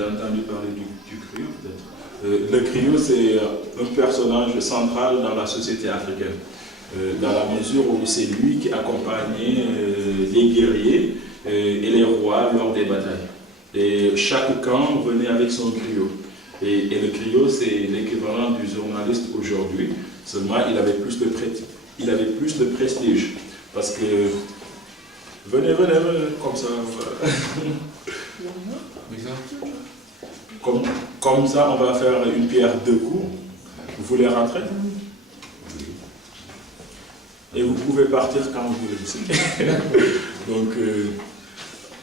Vous avez entendu parler du griot peut-être. Le griot, c'est un personnage central dans la société africaine, dans la mesure où c'est lui qui accompagnait les guerriers et les rois lors des batailles. Et chaque camp venait avec son griot. Et le griot, c'est l'équivalent du journaliste aujourd'hui, seulement il avait plus de prestige. Parce que, venez, comme ça. Comme ça, on va faire une pierre deux coups. Vous voulez rentrer? Et vous pouvez partir quand vous voulez.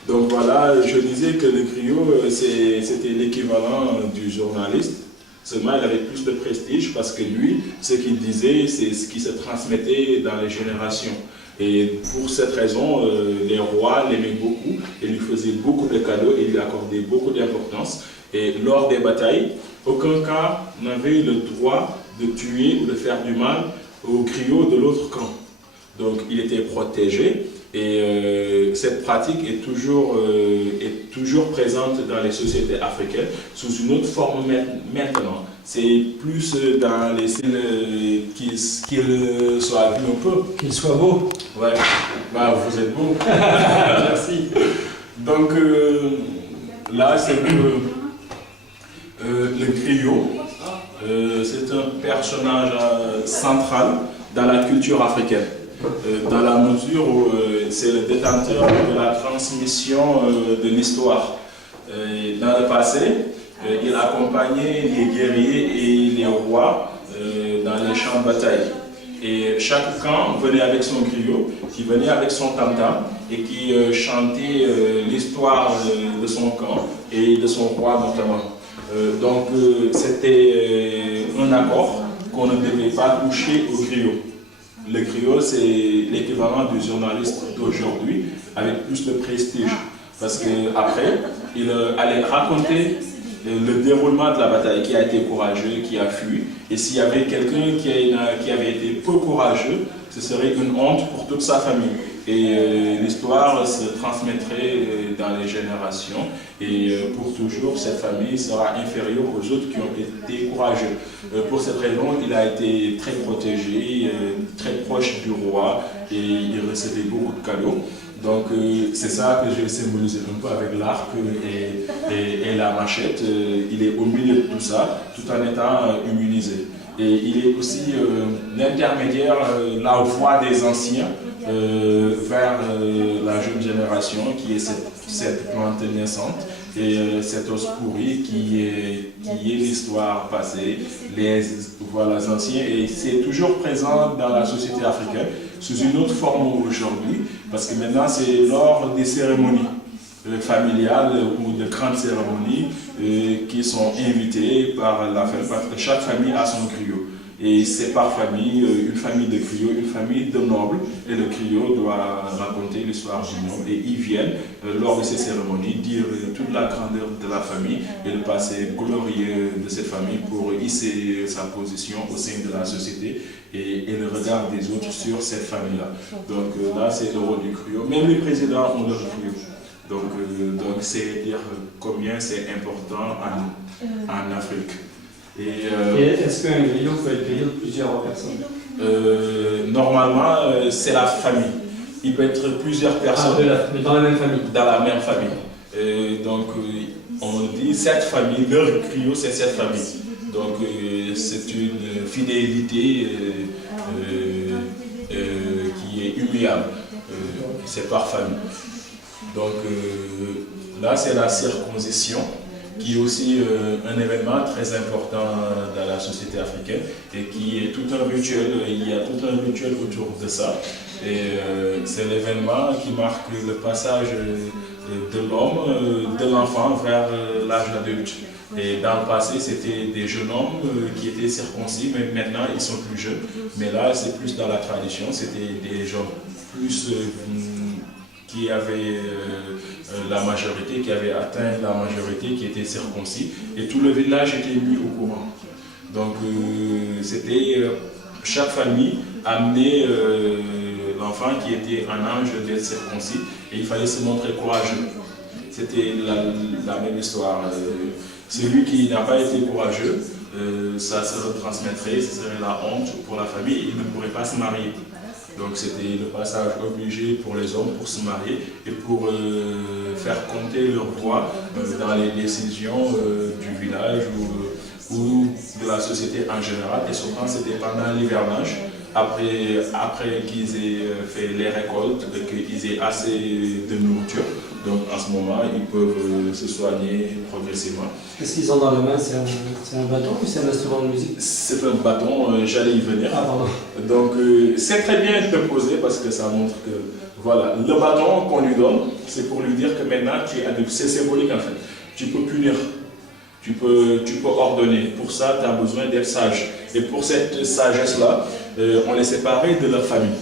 Donc voilà, je disais que le griot, c'était l'équivalent du journaliste. Seulement, il avait plus de prestige parce que lui, ce qu'il disait, c'est ce qui se transmettait dans les générations. Et pour cette raison, les rois l'aimaient beaucoup et lui faisaient beaucoup de cadeaux et lui accordaient beaucoup d'importance. Et lors des batailles, aucun camp n'avait le droit de tuer ou de faire du mal au griot de l'autre camp. Donc il était protégé et cette pratique est toujours présente dans les sociétés africaines sous une autre forme maintenant. C'est plus dans les styles qu'il soit vu un peu. Qu'il soit beau. Ouais, bah, vous êtes beau. Merci. Donc là, c'est le griot. C'est un personnage central dans la culture africaine. Dans la mesure où c'est le détenteur de la transmission de l'histoire. Dans le passé, il accompagnait les guerriers et les rois dans les champs de bataille. Et chaque camp venait avec son griot, qui venait avec son tam-tam et qui chantait l'histoire de son camp et de son roi notamment. Donc c'était un accord qu'on ne devait pas toucher au griot. Le griot, c'est l'équivalent du journaliste d'aujourd'hui, avec plus de prestige. Parce qu'après, il allait raconter le déroulement de la bataille, qui a été courageux, qui a fui. Et s'il y avait quelqu'un qui avait été peu courageux, ce serait une honte pour toute sa famille. Et l'histoire se transmettrait dans les générations. Et pour toujours, cette famille sera inférieure aux autres qui ont été courageux. Pour cette raison, il a été très protégé, très proche du roi, et il recevait beaucoup de cadeaux. Donc c'est ça que je vais symboliser un peu avec l'arc et la machette. Il est au milieu de tout ça, tout en étant immunisé. Et il est aussi l'intermédiaire, la voix des anciens vers la jeune génération qui est cette plante naissante et cet os pourri qui est l'histoire passée, les anciens. Et c'est toujours présent dans la société africaine sous une autre forme aujourd'hui, parce que maintenant c'est lors des cérémonies familiales ou de grandes cérémonies qui sont invitées par la famille, parce que chaque famille a son griot. Et c'est par famille, une famille de griots, une famille de nobles, et le griot doit raconter l'histoire du noble. Et ils viennent, lors de ces cérémonies, dire toute la grandeur de la famille et le passé glorieux de cette famille pour hisser sa position au sein de la société et le regard des autres sur cette famille-là. Donc là, c'est le rôle du griot. Même les présidents ont leur griot. Donc c'est dire combien c'est important en Afrique. Et est-ce qu'un griot peut être griot de plusieurs personnes? Normalement, c'est la famille. Il peut être plusieurs personnes. Mais dans la même famille? Dans la même famille. Donc, on dit cette famille, leur griot, c'est cette famille. Donc, c'est une fidélité qui est immuable. C'est par famille. Donc, là, c'est la circoncision, qui est aussi un événement très important dans la société africaine et qui est tout un rituel, il y a tout un rituel autour de ça. Et c'est l'événement qui marque le passage de l'homme, de l'enfant vers l'âge adulte. Et dans le passé, c'était des jeunes hommes qui étaient circoncis, mais maintenant ils sont plus jeunes. Mais là, c'est plus dans la tradition, c'était des gens plus qui avaient la majorité, qui avaient atteint la majorité, qui étaient circoncis, et tout le village était mis au courant. Donc c'était chaque famille amenait l'enfant qui était un ange d'être circoncis, et il fallait se montrer courageux. c'était la même histoire. Celui qui n'a pas été courageux, ça se retransmettrait, ce serait la honte pour la famille, il ne pourrait pas se marier. Donc c'était le passage obligé pour les hommes pour se marier et pour faire compter leur voix dans les décisions du village ou de la société en général. Et souvent c'était pendant l'hivernage, après qu'ils aient fait les récoltes, qu'ils aient assez de nourriture. Donc en ce moment, ils peuvent se soigner progressivement. Qu'est-ce qu'ils ont dans la main? C'est un bâton ou c'est un instrument de musique? C'est un bâton, j'allais y venir. Ah, pardon. Donc c'est très bien de te poser parce que ça montre que voilà, le bâton qu'on lui donne, c'est pour lui dire que maintenant tu es adulte. C'est symbolique en fait. Tu peux punir, tu peux ordonner. Pour ça, tu as besoin d'être sage. Et pour cette sagesse-là, on les séparait de leur famille.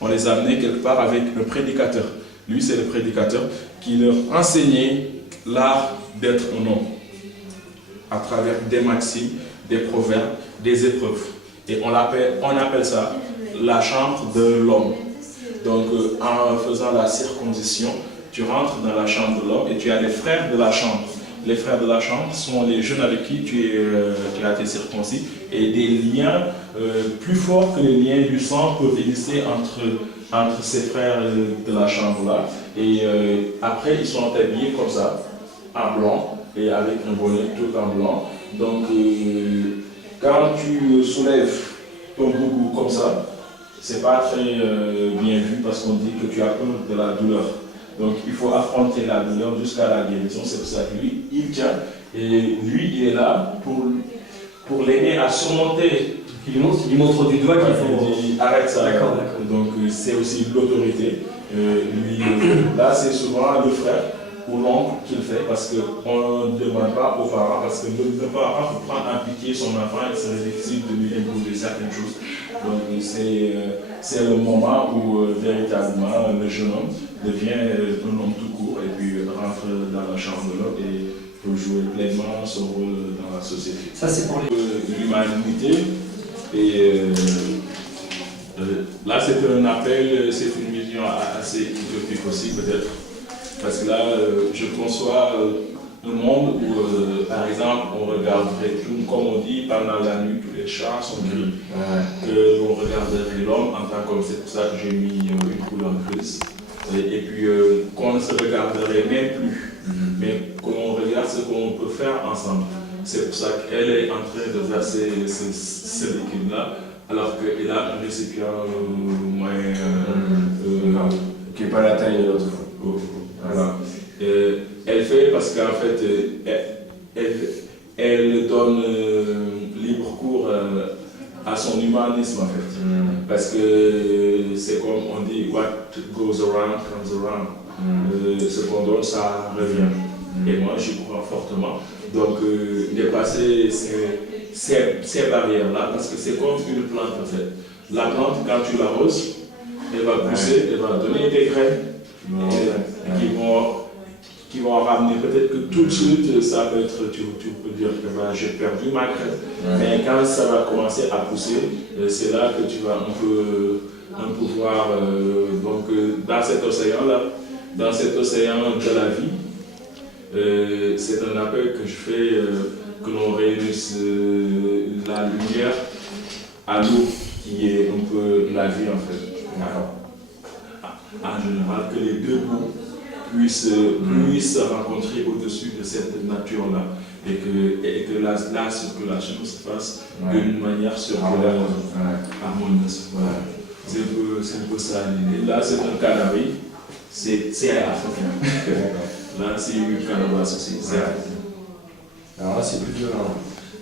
On les amenait quelque part avec le prédicateur. Lui, c'est le prédicateur qui leur enseignait l'art d'être un homme à travers des maximes, des proverbes, des épreuves. Et on appelle ça la chambre de l'homme. Donc, en faisant la circoncision, tu rentres dans la chambre de l'homme et tu as les frères de la chambre. Les frères de la chambre sont les jeunes avec qui tu as été circoncis et des liens plus forts que les liens du sang peuvent exister entre ces frères de la chambre-là. Et après, ils sont habillés comme ça, en blanc, et avec un bonnet tout en blanc. Donc, quand tu soulèves ton boubou comme ça, c'est pas très bien vu parce qu'on dit que tu as peur de la douleur. Donc, il faut affronter la douleur jusqu'à la guérison. C'est pour ça que lui, il tient. Et lui, il est là pour l'aider à surmonter. Il montre du doigt qu'il faut... Il dit, arrête ça. D'accord. Donc, c'est aussi l'autorité. Là, c'est souvent le frère ou l'oncle qui le fait parce qu'on ne demande pas aux parents, parce que le parent prend en pitié son enfant, il serait difficile de lui imposer certaines choses. Donc, c'est le moment où véritablement le jeune homme devient un homme tout court et puis rentre dans la chambre de l'homme et peut jouer pleinement son rôle dans la société. Ça, c'est pour l'humanité. Et là, c'est un appel, c'est une vision assez utopique aussi, peut-être. Parce que là, je conçois un monde où, par exemple, on regarderait tout, comme on dit, pendant la nuit, tous les chats sont gris. Que l'on regarderait l'homme en tant qu'homme. C'est pour ça que j'ai mis une couleur grise. Et puis qu'on ne se regarderait même plus, mais qu'on regarde ce qu'on peut faire ensemble. C'est pour ça qu'elle est en train de verser ce liquide-là, alors qu'elle a un récipient moins qui n'est pas la taille de l'autre. Voilà. Elle fait parce qu'en fait, elle donne libre cours à son humanisme en fait. Parce que c'est comme on dit, what goes around comes around. Ce qu'on donne, ça revient. Et moi, j'y crois fortement. Donc, dépasser ces barrières-là, parce que c'est comme une plante en fait. La plante, quand tu l'arroses, elle va pousser, elle va donner des graines qui vont ramener peut-être que tout de suite, ça peut être, tu peux dire que j'ai perdu ma graine. Mais quand ça va commencer à pousser, c'est là que tu vas un peu voir, donc dans cet océan-là, dans cet océan de la vie, c'est un appel que je fais, que l'on réunisse la lumière à l'eau, qui est un peu la vie en fait. En général, que les deux bouts puissent se rencontrer au-dessus de cette nature-là et que la circulation se fasse d'une manière circulaire, harmonieuse. Voilà. C'est un peu ça l'idée. Là, c'est un canari, c'est africain. Là, c'est une canabasse aussi, c'est africain. Alors là, c'est plus violent.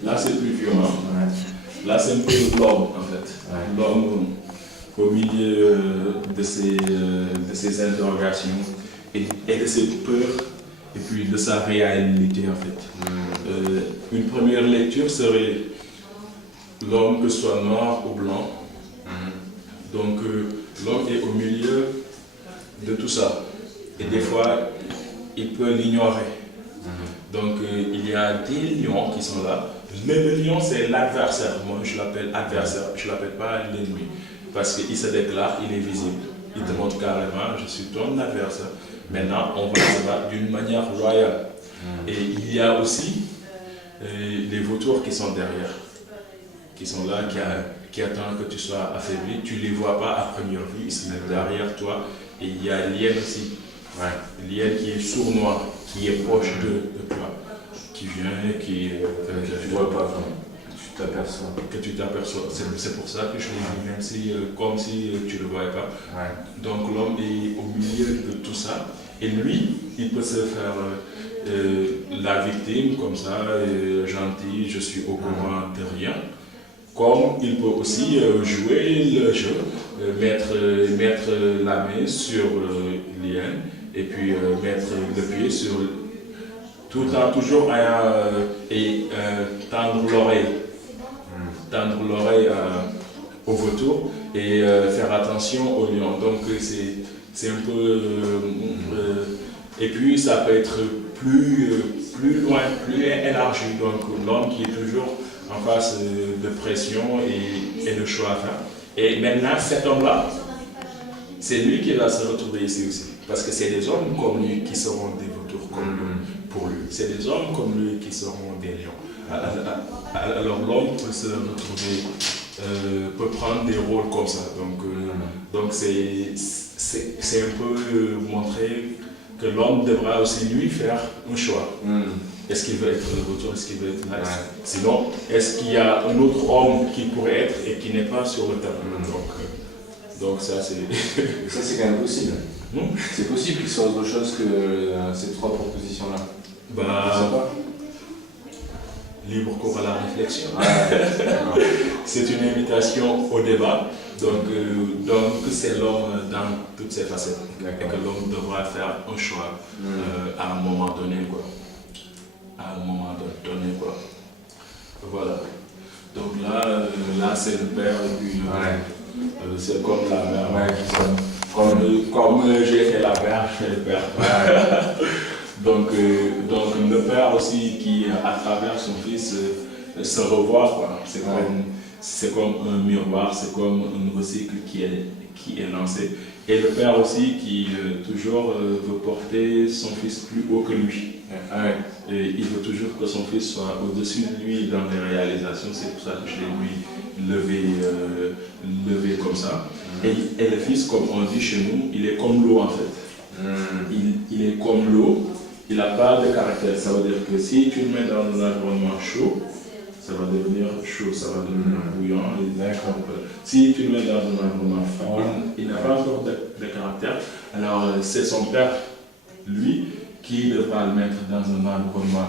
Là, c'est plus violent. Là, c'est un peu l'homme, en fait. L'homme au milieu de ces interrogations et de ses peurs et puis de sa réalité, en fait. Une première lecture serait l'homme, que ce soit noir ou blanc. Donc, l'homme est au milieu de tout ça. Et des fois, il peut l'ignorer. Donc, il y a des lions qui sont là. Mais le lion, c'est l'adversaire. Moi, je l'appelle adversaire. Je ne l'appelle pas l'ennemi. Parce qu'il se déclare, il est visible. Il te montre carrément, je suis ton adversaire. Maintenant, on va se battre d'une manière royale. Et il y a aussi les vautours qui sont derrière, qui sont là, qui attendent que tu sois affaibli. Tu ne les vois pas à première vue, ils se mettent derrière toi. Et il y a l'hyène aussi. L'hyène qui est sournois, qui est proche de toi, qui vient, qui tu vois pas, tu t'aperçois. Que tu t'aperçois. C'est pour ça que je l'ai vu, même si, comme si tu ne le voyais pas. Donc l'homme est au milieu de tout ça. Et lui, il peut se faire la victime comme ça, gentil, je suis au courant de rien. Comme il peut aussi jouer le jeu, mettre la main sur l'hyène et puis mettre le pied sur tout en toujours tendre l'oreille. Tendre l'oreille au vautour et faire attention au lion. Donc c'est un peu... et puis ça peut être plus loin, plus élargi. Donc l'homme qui est toujours en face de pression et de choix à faire. Et maintenant, cet homme-là, c'est lui qui va se retrouver ici aussi. Parce que c'est des hommes comme lui qui seront des vautours comme lui, pour lui. C'est des hommes comme lui qui seront des lions. Alors l'homme peut se retrouver, peut prendre des rôles comme ça. Donc c'est un peu montrer que l'homme devra aussi lui faire un choix. Est-ce qu'il veut être le vautour, est-ce qu'il veut être là? Sinon, est-ce qu'il y a un autre homme qui pourrait être et qui n'est pas sur le terrain? Donc ça c'est... Ça c'est quand même possible. C'est possible qu'il soit autre chose que ces trois propositions-là. Libre cours à la réflexion. C'est une invitation au débat. Donc c'est l'homme dans toutes ses facettes. Et que l'homme devra faire un choix à un moment donné. À un moment donné. Voilà. Donc là c'est le père et puis c'est comme la mère. Comme j'ai fait la mère, je fais le père. Donc le père aussi qui, à travers son fils, se revoit. C'est comme un miroir, c'est comme un recycle qui est lancé. Et le père aussi qui toujours veut porter son fils plus haut que lui. Et il veut toujours que son fils soit au-dessus de lui dans les réalisations. C'est pour ça que je l'ai levé comme ça. Et le fils, comme on dit chez nous, il est comme l'eau en fait. Il est comme l'eau. Il n'a pas de caractère. Ça veut dire que si tu le mets dans un environnement chaud, ça va devenir chaud, ça va devenir bouillant. Si tu le mets dans un environnement froid, il n'a pas encore de caractère. Alors c'est son père, lui, qui devra le mettre dans un environnement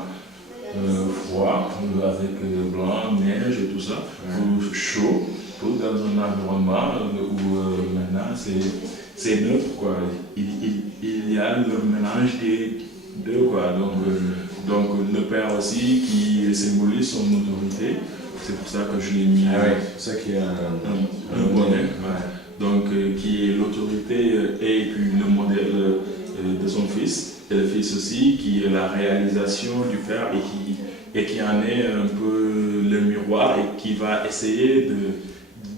froid, avec blanc, neige et tout ça, ou chaud, dans un environnement où maintenant c'est neutre. Il y a le mélange des deux. Donc le père aussi qui symbolise son autorité, c'est pour ça que je l'ai mis. C'est ça qui est un modèle. Donc qui est l'autorité et puis le modèle de son fils. Et le fils aussi qui est la réalisation du père et qui en est un peu le miroir et qui va essayer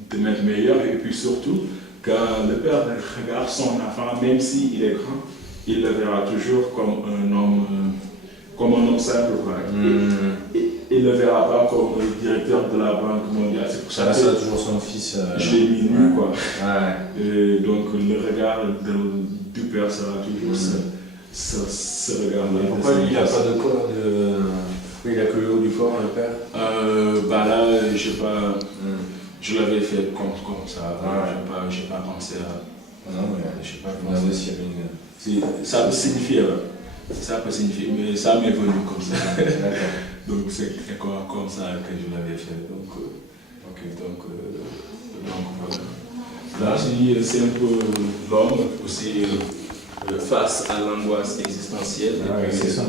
de mettre meilleur. Et puis surtout, quand le père regarde son enfant, même s'il est grand, il le verra toujours comme un homme simple. Il ne le verra pas comme le directeur de la Banque mondiale. C'est pour ça que toujours son fils. Je l'ai mis nu. Et donc le regard du père sera toujours ce regard-là. Pourquoi lui, il n'a pas de corps Pourquoi il a que le haut du corps, le père? Là, je l'avais fait comme ça. J'ai pas pensé à... Non, mais je sais pas comment s'il y avait une... Ça peut signifier, mais ça m'est venu comme ça. Donc c'est comme ça que je l'avais fait. Donc voilà. Là, c'est un peu l'homme aussi face à l'angoisse existentielle. C'est ça,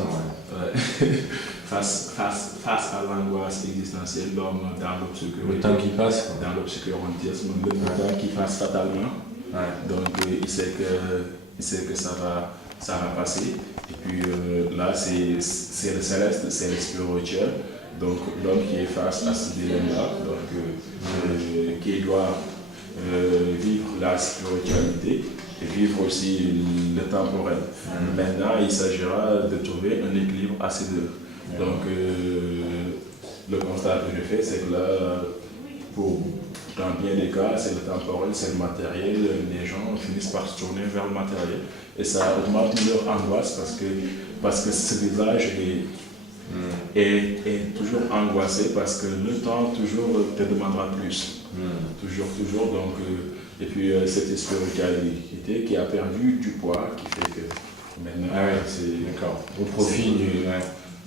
face à l'angoisse existentielle, l'homme dans l'obscurité. Le temps qui passe. Dans l'obscurantisme, le temps qui passe fatalement. Donc il sait que ça va passer. Et puis là, c'est le céleste, c'est le spirituel. Donc l'homme qui est face à ce dilemme-là, qui doit vivre la spiritualité et vivre aussi le temporel. Maintenant, il s'agira de trouver un équilibre à ces deux. Donc, le constat que j'ai fait, c'est que là, dans bien des cas, c'est le temporel, c'est le matériel. Les gens finissent par se tourner vers le matériel. Et ça augmente leur angoisse parce que ce visage est toujours angoissé parce que le temps toujours te demandera plus. Toujours. Donc, et puis cette spiritualité qui a perdu du poids, qui fait que maintenant, c'est au profit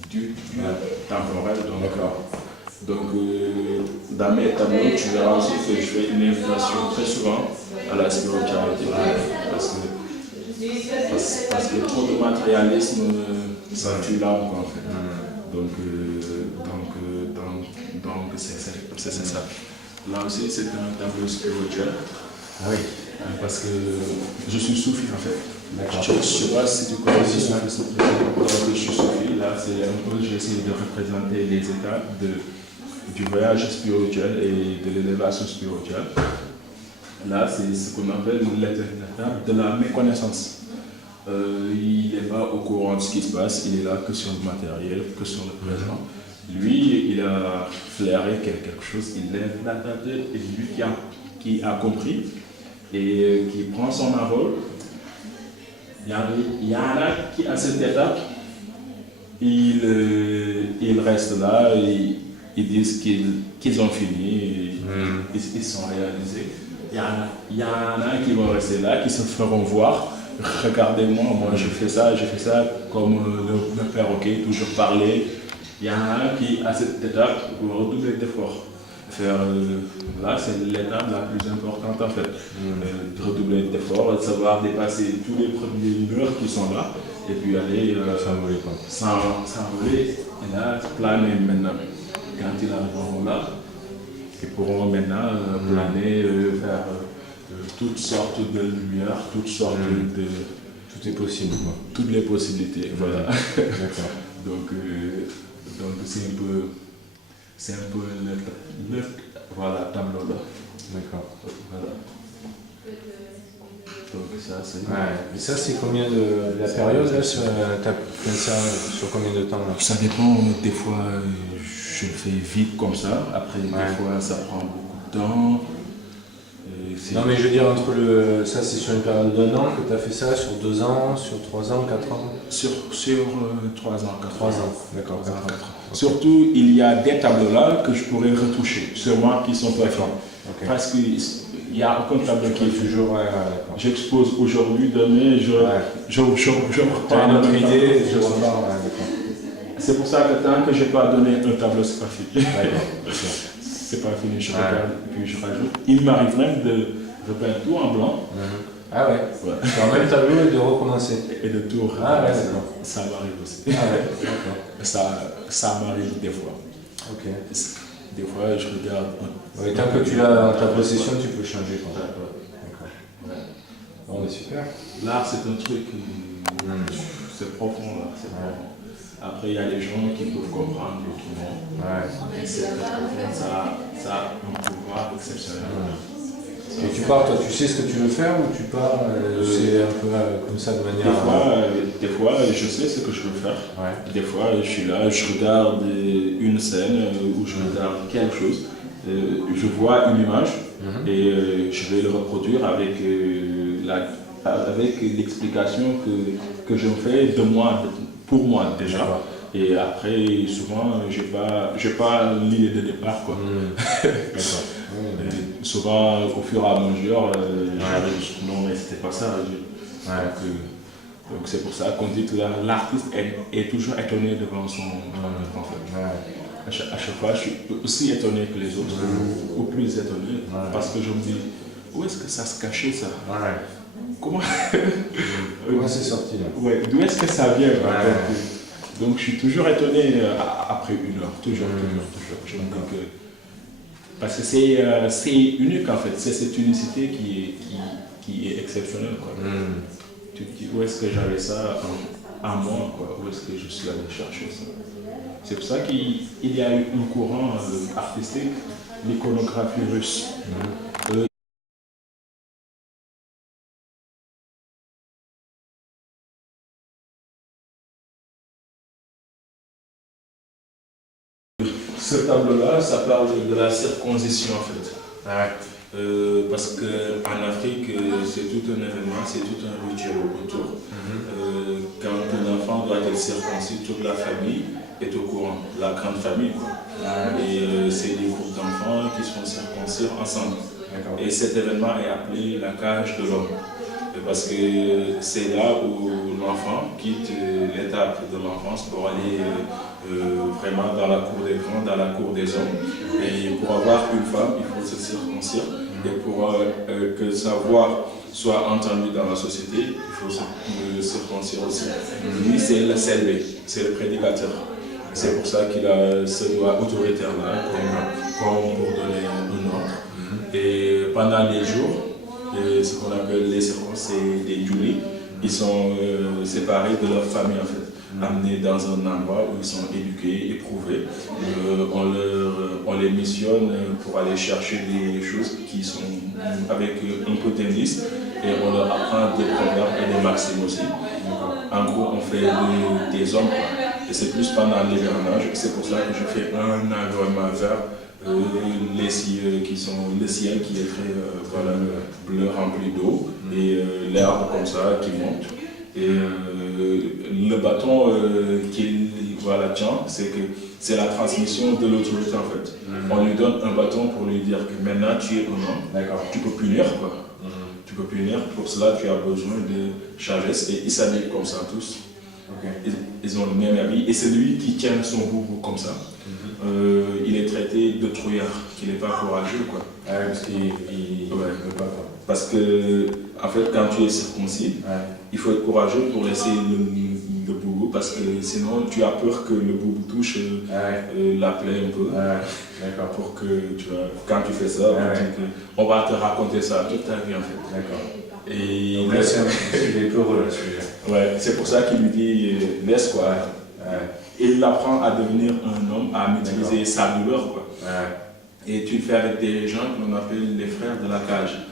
du temporel. Donc, dans mes tableaux, tu verras aussi que je fais une invitation très souvent à la spiritualité. Parce que trop de matérialisme, ça tue l'âme, quoi, en fait. Donc c'est ça. Là aussi, c'est un tableau spirituel. Oui. Parce que je suis soufi, en fait. D'accord. Je ne sais pas si tu connais le soufisme. Donc, je suis soufi. Là, c'est un peu, j'ai essayé de représenter les étapes du voyage spirituel et de l'élévation spirituelle. Là, c'est ce qu'on appelle l'étape de la méconnaissance. Il n'est pas au courant de ce qui se passe, il est là que sur le matériel, que sur le présent. Lui, il a flairé quelque chose, il lève la tête et lui qui a compris et qui prend son envol. Il y en a qui, à cette étape, ils restent là, ils disent qu'ils ont fini, ils sont réalisés. Il y en a qui vont rester là, qui se feront voir. Regardez-moi, moi je fais ça comme le perroquet, toujours parler. Il y en a qui, à cette étape, vont redoubler d'efforts. Là, c'est l'étape la plus importante en fait. Redoubler d'efforts, de savoir dépasser tous les premiers murs qui sont là, et puis aller s'envoler, et là, planer maintenant. Quand ils arriveront là, ils pourront maintenant planer vers toutes sortes de lumières, toutes sortes de... Tout est possible, quoi. Toutes les possibilités, voilà. D'accord. Donc c'est un peu le tableau là. D'accord. Voilà. Donc ça c'est... Et ça c'est combien de la période là, t'as fait ça sur combien de temps là? Ça dépend, des fois je le fais vite comme ça, après des fois ça prend beaucoup de temps. Non mais je veux dire entre ça c'est sur une période d'1 an que tu as fait ça, sur 2 ans, sur 3 ans, 4 ans? Sur 3 ans, 4 ans. 3 ans, d'accord. Okay. Surtout, il y a des tableaux là que je pourrais retoucher, sûrement qui sont pas faits. Okay. Parce qu'il n'y a aucun tableau qui est toujours. J'expose aujourd'hui, demain, je reprends une autre idée, je repars. C'est pour ça que tant que je n'ai pas donné un tableau, c'est pas fini. C'est pas fini, je regarde, puis je rajoute. Il m'arrive même de repeindre tout en blanc. Ah ouais, sur le même tableau et de recommencer. Et de tout recommencer. Ah ouais, d'accord. Ça m'arrive aussi. Ah ouais, d'accord. Ça m'arrive des fois. Ok. Des fois, je regarde. Ouais, tant que tu l'as dans ta possession, tu peux changer. D'accord. Bon, super. L'art, c'est un truc, c'est profond, là. C'est profond. Après, il y a les gens qui peuvent comprendre, d'autres non. Et c'est profond, ça a un pouvoir exceptionnel. Et tu pars, toi, tu sais ce que tu veux faire ou tu pars, c'est un peu comme ça de manière... Des fois, je sais ce que je veux faire. Des fois, je suis là, je regarde une scène ou je regarde quelque chose, je vois une image et je vais le reproduire avec l'explication que je fais de moi, pour moi déjà. Et après, souvent, je n'ai pas l'idée de départ, quoi. Souvent, au fur et à mesure, j'arrive, non, mais c'était pas ça. Donc c'est pour ça qu'on dit que l'artiste est toujours étonné devant son œuvre, en fait. À chaque fois, je suis aussi étonné que les autres, ou plus étonné, parce que je me dis, où est-ce que ça se cachait, ça? Comment c'est sorti là? D'où est-ce que ça vient? Donc je suis toujours étonné après une heure, toujours. Je me dis que, parce que c'est unique en fait, c'est cette unicité qui est exceptionnelle, quoi. Tu te dis, où est-ce que j'avais ça en moi, quoi? Où est-ce que je suis allé chercher ça? C'est pour ça qu'il y a eu un courant artistique, l'iconographie russe. ce tableau-là, ça parle de la circoncision en fait. Parce qu'en Afrique, c'est tout un événement, c'est tout un rituel autour. Quand un enfant doit être circoncis, toute la famille est au courant, la grande famille, quoi. Et c'est des groupes d'enfants qui se font circoncire ensemble. Et cet événement est appelé la cage de l'homme. Parce que c'est là où l'enfant quitte l'étape de l'enfance pour aller vraiment dans la cour des grands, dans la cour des hommes. Et pour avoir une femme, il faut se circoncire. Et pour que sa voix soit entendue dans la société, il faut se circoncire aussi. Lui, c'est le CLB, c'est le prédicateur. C'est pour ça qu'il a ce doigt autoritaire-là, comme pour donner un ordre. Et pendant les jours, ce qu'on appelle les circoncis, c'est des julis, ils sont séparés de leur famille en fait, amenés dans un endroit où ils sont éduqués, éprouvés. On les missionne pour aller chercher des choses qui sont avec un peu d'indices et on leur apprend des proverbes et des maximes aussi. En gros, on fait des hommes, quoi. Et c'est plus pendant l'hivernage, c'est pour ça que je fais un environnement vert. Les cieux qui sont le ciel qui est très bleu rempli d'eau et l'herbe comme ça qui monte et le bâton qu'il tient, c'est la transmission de l'autorité en fait. On lui donne un bâton pour lui dire que maintenant tu es un homme, tu peux punir quoi. Tu peux punir, pour cela tu as besoin de sagesse et ils s'habillent comme ça tous. Ils ont le même habit et c'est lui qui tient son boubou comme ça. Il est traité de trouillard, qu'il n'est pas courageux quoi. Parce qu'il ne veut pas quoi. Parce que en fait quand tu es circoncis, il faut être courageux pour laisser le boubou parce que sinon tu as peur que le boubou touche la plaie un peu. Pour que tu vois, quand tu fais ça, on va te raconter ça toute ta vie en fait. Et donc là, il est peureux là celui-là. C'est pour ça qu'il lui dit laisse quoi. Et il apprend à devenir un homme, à maîtriser sa douleur quoi. Et tu le fais avec des gens que l'on appelle les frères de la cage.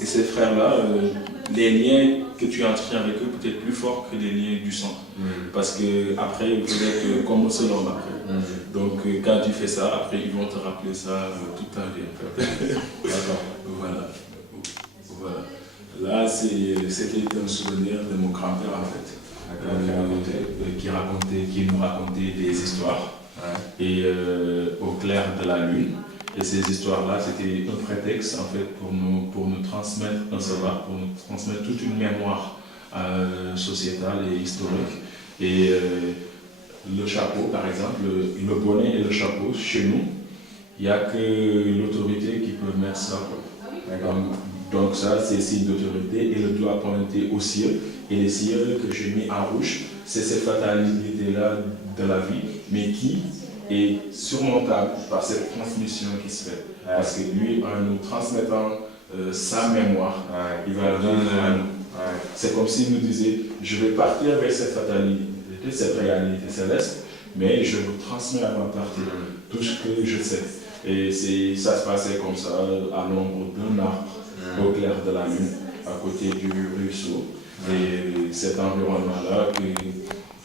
Et ces frères-là, les liens que tu entretiens avec eux peut être plus forts que les liens du sang. Parce que après, vous êtes comme un seul homme après. Donc quand tu fais ça, après ils vont te rappeler ça toute ta vie en fait. Voilà. Là, c'était un souvenir de mon grand-père en fait. Qui nous racontait des histoires et au clair de la lune. Et ces histoires-là, c'était un prétexte en fait pour nous transmettre un savoir, pour nous transmettre toute une mémoire sociétale et historique. Et le chapeau, par exemple, le bonnet et le chapeau, chez nous, il n'y a que l'autorité qui peut mettre ça. Donc ça, c'est signe d'autorité et le doigt pointé au ciel. Et les cils que j'ai mis en rouge, c'est cette fatalité-là de la vie, mais qui est surmontable par cette transmission qui se fait. Parce que lui, en nous transmettant sa mémoire, il va le donner à nous. C'est comme s'il nous disait, je vais partir avec cette fatalité, cette réalité céleste, mais je vous transmets à ma partie tout ce que je sais. Et ça se passait comme ça, à l'ombre d'un arbre, au clair de la lune, à côté du ruisseau. Et cet environnement-là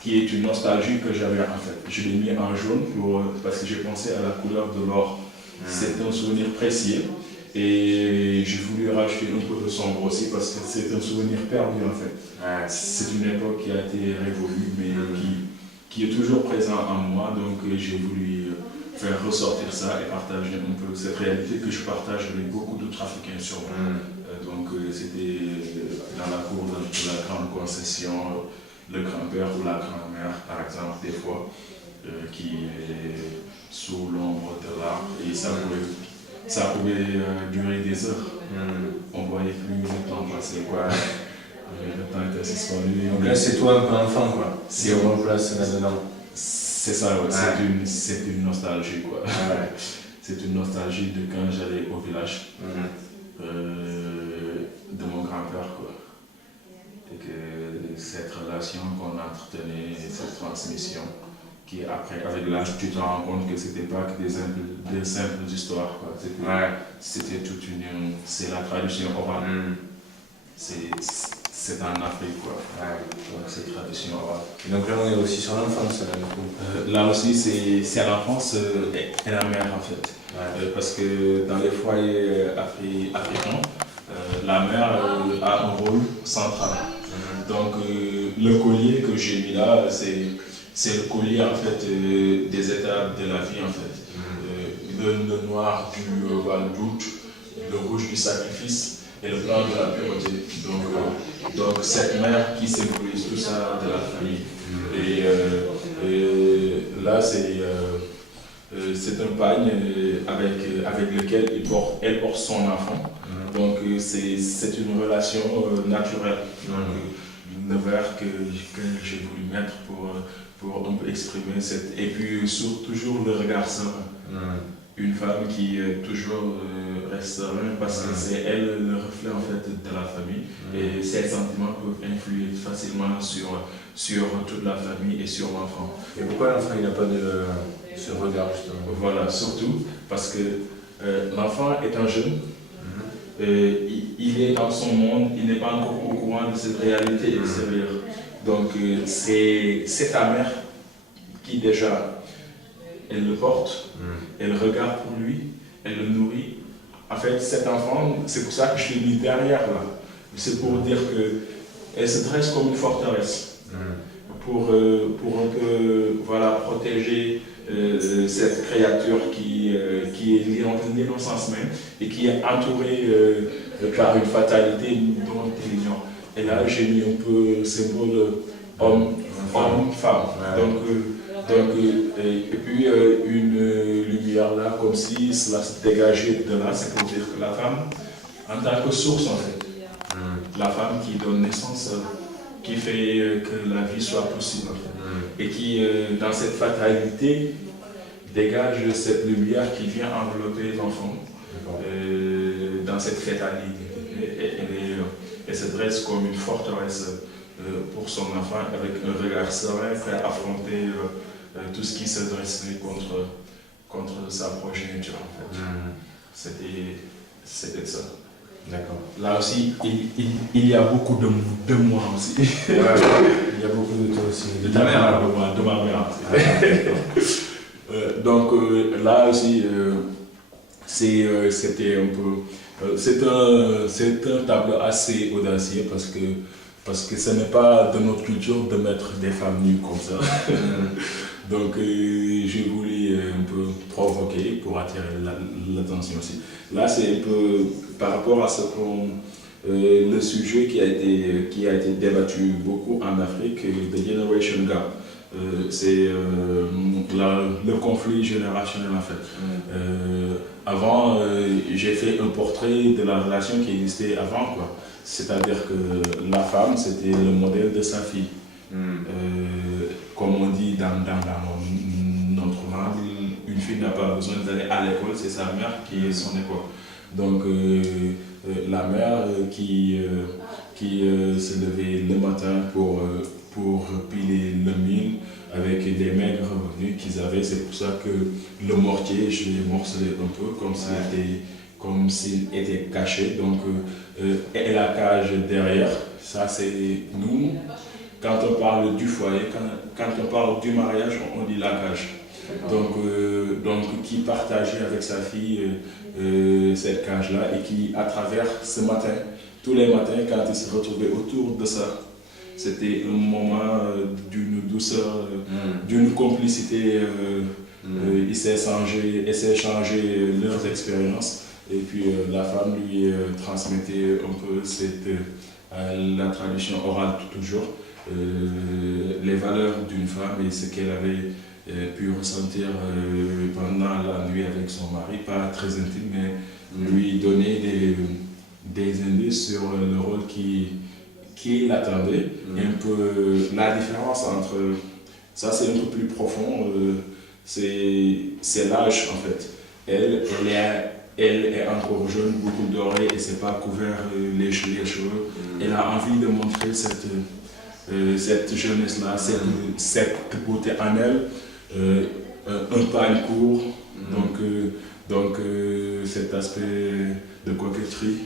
qui est une nostalgie que j'avais en fait. Je l'ai mis en jaune parce que j'ai pensé à la couleur de l'or. C'est un souvenir précieux et j'ai voulu rajouter un peu de sombre aussi parce que c'est un souvenir perdu en fait. C'est une époque qui a été révolue mais qui est toujours présent en moi, donc j'ai voulu faire ressortir ça et partager un peu cette réalité que je partage avec beaucoup d'autres Africains sur moi. Donc c'était dans la cour de la grande concession, le grand-père ou la grand-mère par exemple des fois, qui est sous l'ombre de l'arbre et ça pouvait durer des heures. On ne voyait plus le temps passer quoi. Le temps était suspendu. Donc là c'est toi un peu enfant quoi, si on remplace là-dedans. C'est ça, c'est une nostalgie quoi. C'est une nostalgie de quand j'allais au village de mon grand-père quoi. Et que cette relation qu'on entretenait, cette transmission, qui après, avec l'âge, tu te rends compte que c'était pas que des simples histoires quoi. C'était toute c'est la tradition orale. C'est c'est en Afrique, quoi. Ouais. Donc c'est tradition orale. Et donc là, on est aussi sur l'enfance, là, du coup. Là aussi, c'est à l'enfance et la mère, en fait. Ouais. Parce que dans les foyers africains, la mère a un rôle central. Donc le collier que j'ai mis là, c'est le collier en fait des étapes de la vie en fait. Le noir du doute, le rouge du sacrifice et le blanc de la pureté. Donc cette mère qui symbolise tout ça de la famille. Et là c'est un pagne avec lequel elle porte son enfant. Donc c'est une relation naturelle. Le verre que j'ai voulu mettre pour un peu exprimer et puis toujours le regard serein. Une femme qui toujours reste sereine parce que c'est elle le reflet en fait de la famille et ses sentiments peuvent influer facilement sur toute la famille et sur l'enfant. Et pourquoi l'enfant il n'a pas de ce regard justement? Voilà, surtout parce que l'enfant est un jeune. Il est dans son monde, il n'est pas encore au courant de cette réalité extérieure. Donc c'est ta mère qui déjà, elle le porte, elle regarde pour lui, elle le nourrit. En fait, cet enfant, c'est pour ça que je l'ai mis derrière là. C'est pour dire qu'elle se dresse comme une forteresse. Pour un peu protéger cette créature qui est l'innocence même et qui est entourée par une fatalité dont elle ignore. Et là, j'ai mis un peu symbole homme-femme. Et puis une lumière là, comme si cela se dégageait de là, c'est pour dire que la femme, en tant que source en fait, la femme qui donne naissance, qui fait que la vie soit possible et qui, dans cette fatalité, dégage cette lumière qui vient envelopper l'enfant dans cette fatalité. Elle se dresse comme une forteresse pour son enfant avec un regard serein, prêt à affronter tout ce qui se dresserait contre sa progéniture. En fait. C'était ça. D'accord. Là aussi, il y a beaucoup de moi aussi. Il y a beaucoup de toi aussi. De ta mère, alors, de ma mère. Donc là aussi, c'était un peu... c'est un tableau assez audacieux parce que ce n'est pas de notre culture de mettre des femmes nues comme ça. Donc j'ai voulu un peu provoquer pour attirer l'attention aussi. Là c'est un peu par rapport à le sujet qui a été débattu beaucoup en Afrique, the generation gap. C'est le conflit générationnel en fait. Avant, j'ai fait un portrait de la relation qui existait avant, quoi. C'est-à-dire que la femme, c'était le modèle de sa fille. Comme on dit dans notre langue, une fille n'a pas besoin d'aller à l'école, c'est sa mère qui est son école. Donc la mère qui se levait le matin pour piler le mil avec des maigres revenus qu'ils avaient, c'est pour ça que le mortier, je l'ai morcelé un peu comme s'il était caché. Donc et la cage derrière, ça c'est nous. Quand on parle du foyer, quand on parle du mariage, on dit la cage. Donc qui partageait avec sa fille cette cage-là et qui, à travers ce matin, tous les matins, quand ils se retrouvaient autour de ça, c'était un moment d'une douceur, d'une complicité. Ils s'échangeaient leurs expériences et puis la femme lui transmettait un peu la tradition orale toujours. Les valeurs d'une femme et ce qu'elle avait pu ressentir pendant la nuit avec son mari, pas très intime, mais lui donner des indices sur le rôle qui l'attendait. Et un peu la différence entre, ça c'est un peu plus profond, c'est l'âge en fait. Elle est encore jeune, beaucoup dorée et c'est pas couvert les cheveux. Elle a envie de montrer cette jeunesse-là, cette beauté en elle, un pagne court, donc cet aspect de coquetterie.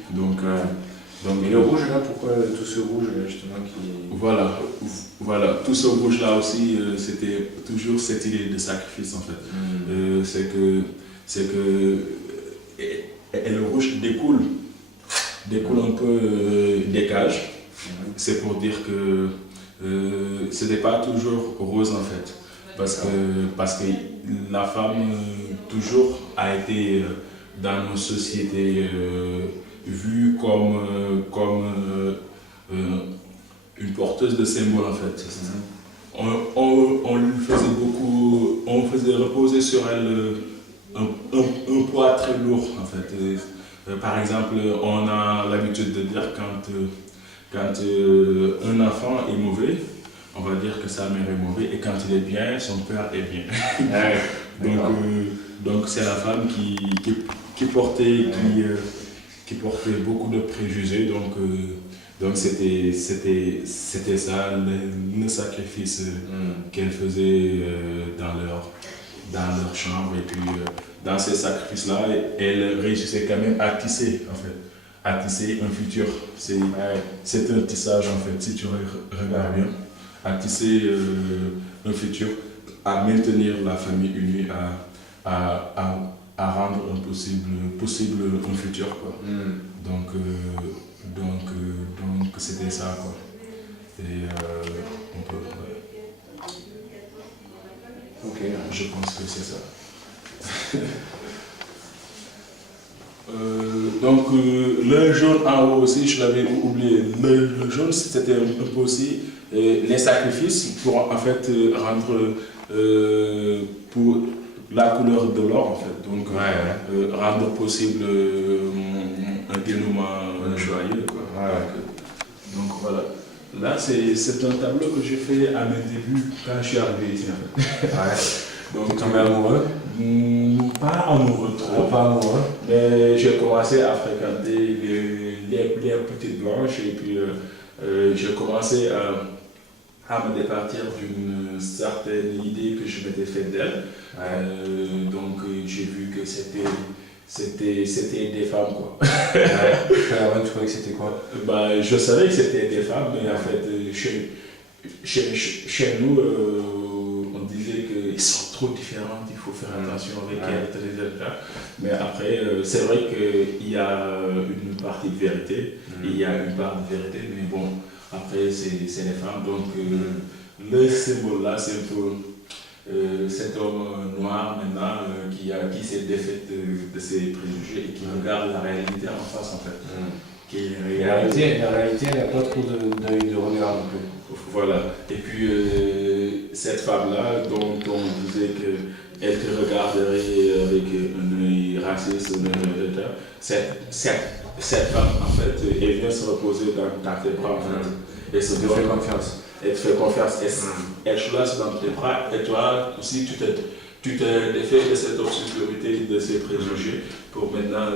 Donc, et le rouge, là, pourquoi tout ce rouge, là, justement, qui... Voilà, tout ce rouge-là aussi, c'était toujours cette idée de sacrifice, en fait. C'est que et le rouge découle un peu des cages. C'est pour dire que ce n'est pas toujours rose, en fait. Parce que la femme, toujours, a été dans nos sociétés vue comme une porteuse de symboles, en fait. On lui faisait beaucoup, on faisait reposer sur elle un poids très lourd, en fait. Par exemple, on a l'habitude de dire quand un enfant est mauvais, on va dire que sa mère est mauvaise, et quand il est bien, son père est bien. Donc c'est la femme qui portait beaucoup de préjugés, donc c'était ça le sacrifice qu'elle faisait dans leur chambre, et puis dans ces sacrifices-là, elle réussissait quand même à tisser, en fait. À tisser un futur. C'est un tissage, en fait, si tu regardes bien. À tisser un futur, à maintenir la famille unie, à rendre possible un futur, quoi. Donc c'était ça, quoi. Et on peut... Ok, je pense que c'est ça. Le jaune en haut aussi, je l'avais oublié. Le jaune, c'était un peu aussi les sacrifices pour en fait rendre pour la couleur de l'or, en fait. Donc rendre possible un dénouement joyeux, quoi. Donc voilà. Là, c'est un tableau que j'ai fait à mes débuts quand je suis arrivé ici. Donc, tu es tombé amoureux? Pas amoureux trop. Pas amoureux. Mais j'ai commencé à fréquenter les petites blanches, et puis j'ai commencé à me départir d'une certaine idée que je m'étais faite d'elle. Donc j'ai vu que c'était des femmes, quoi. Tu croyais que c'était quoi? Je savais que c'était des femmes, mais en fait, chez nous, on disait qu'ils sont trop différentes, il faut faire attention avec elles, etc. Mais après, c'est vrai qu'il y a une partie de vérité, il y a une part de vérité, mais bon, après, c'est les femmes. Donc, le symbole là, c'est un peu cet homme noir maintenant qui s'est défait de ses préjugés et qui regarde la réalité en face, en fait. La réalité, elle n'a pas trop d'œil de regard non plus. Voilà. Et puis, cette femme-là, dont on disait qu'elle te regarderait avec un œil raciste, cette femme, en fait, elle vient se reposer dans tes bras, en fait. Et se te fait confiance. Elle te fait confiance. Elle choisit dans tes bras, et toi aussi, tu te défais de cette obscurité, de ces préjugés, pour maintenant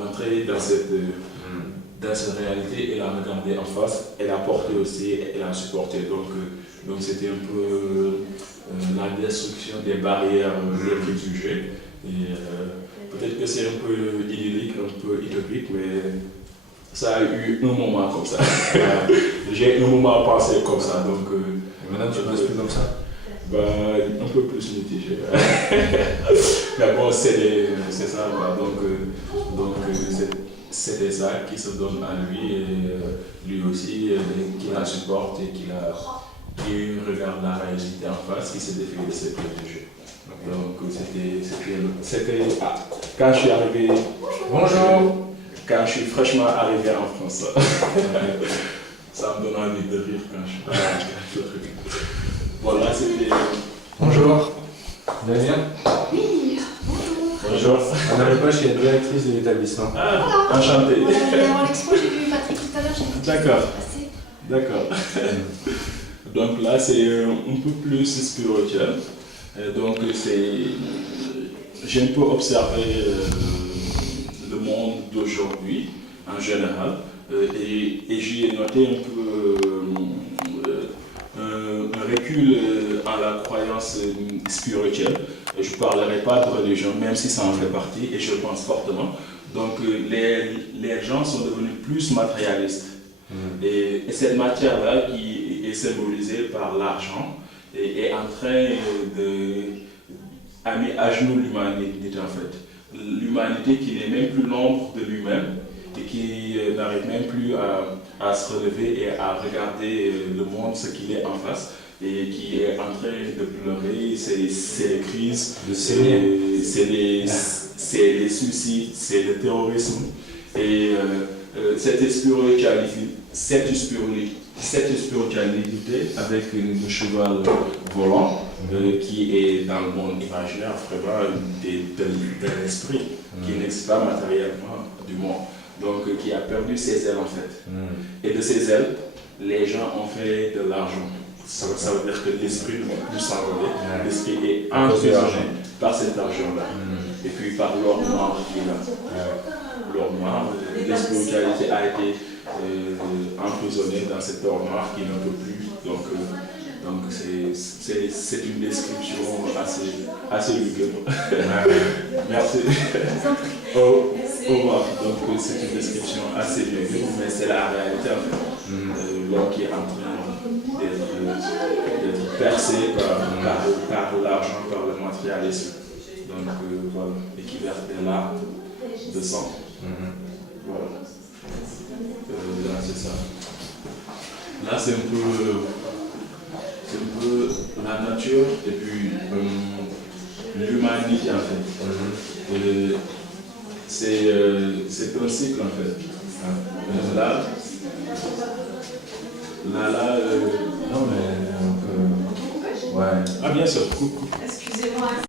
rentrer dans cette réalité et la regarder en face, et la porter aussi, et la supporter. Donc c'était un peu la destruction des barrières des préjugés. Et peut-être que c'est un peu idyllique, un peu utopique, mais ça a eu un moment comme ça. J'ai un moment pensé comme ça. Donc, maintenant tu ne penses plus comme ça? Un peu plus mitigé. Mais bon, c'est ça. Donc c'était ça qui se donne à lui, et lui aussi qui la supporte et qui regarde la réalité en face, qui se défie de ses préjugés. Donc c'était quand je suis arrivé. Bonjour. Quand je suis fraîchement arrivé en France. Ça me donne envie de rire quand je arrive. Voilà, c'était. Bonjour. Vous allez bien? Oui, bonjour. Bonjour. Madame Lepoche, qui est la directrice de l'établissement. Ah, enchanté. Avant l'expo, j'ai vu Patrick tout à l'heure, j'ai dit. D'accord. D'accord. Donc là, c'est un peu plus spirituel. Donc j'ai un peu observé le monde d'aujourd'hui en général, et j'y ai noté un peu un recul en la croyance spirituelle. Je ne parlerai pas de religion, même si ça en fait partie, et je pense fortement. Donc les gens sont devenus plus matérialistes. Et cette matière-là qui est symbolisée par l'argent est en train de mettre à genoux l'humanité en fait. L'humanité qui n'est même plus l'ombre de lui-même et qui n'arrive même plus à se relever et à regarder le monde, ce qu'il est en face, et qui est en train de pleurer, c'est les crises, c'est les suicides, c'est le terrorisme. Et cette spiritualité avec le cheval volant qui est dans le monde imaginaire vraiment de l'esprit, qui n'existe pas matériellement du monde, donc qui a perdu ses ailes en fait. Et de ses ailes, les gens ont fait de l'argent. Ça veut dire que l'esprit ne peut plus s'envoler, l'esprit est emprisonné par cet argent-là. Et puis par l'or noir qui est là. L'or noir, la spiritualité a été emprisonnée dans cet or noir qui ne peut plus. Donc c'est une description assez lugubre. Merci. Au revoir. Donc c'est une description assez lugubre, mais c'est la réalité en fait. L'homme qui est en train d'être percé par l'argent, par le matérialisme. Donc voilà, et qui verse des larmes de sang. Voilà. Là c'est ça. Là c'est un peu la nature et puis l'humanité en fait. C'est un cycle en fait. Là, non mais ouais. Ah bien sûr. Excusez-moi.